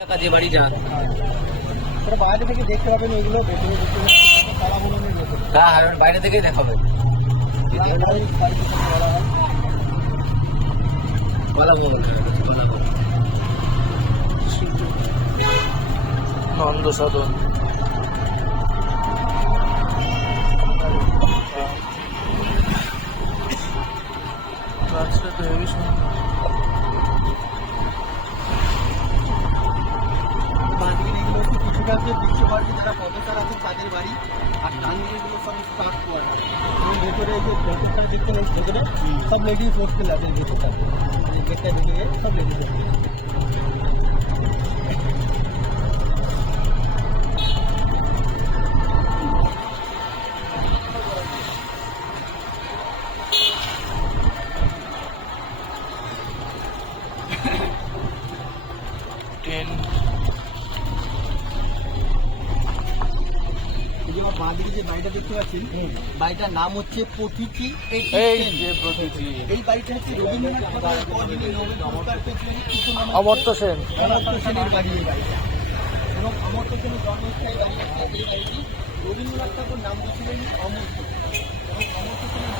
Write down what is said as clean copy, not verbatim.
টাকা যে বাড়িটা বাইরে থেকে দেখতে পাবেন ওইগুলো ভেতরে তারা মনে হ্যাঁ বাইরে থেকেই দেখাবে বলা বল নন্দ সদন রাস্তা তো হেভি সুন্দর। কিছুটা হচ্ছে বিশ্ব ভারতী যারা প্রফেসর আছে তাদের বাড়ি, আর টাঙ্গিগুলো সব স্টাফ কোয়ার্টার। ভেতরে যে প্রফেসর দেখতে ভেতরে সব লেডিস হোস্টেল আছে ভেতরটা, গেটটা ঢুকে সব লেডিস হোস্টেল। বাঁদিকে যে বাড়িটা দেখতে পাচ্ছেন, বাড়িটার নাম হচ্ছে প্রতীচি। এই বাড়িটা হচ্ছে অমর্ত্য সেনের বাড়ি। এই বাড়িটা এবং অমর্ত্য সেনের জন্মস্থায়ী বাড়ি হচ্ছে এই বাড়িটি। রবীন্দ্রনাথ ঠাকুর নাম দিয়েছিলেন অমর্ত্য, এবং অমর্ত্য সেনের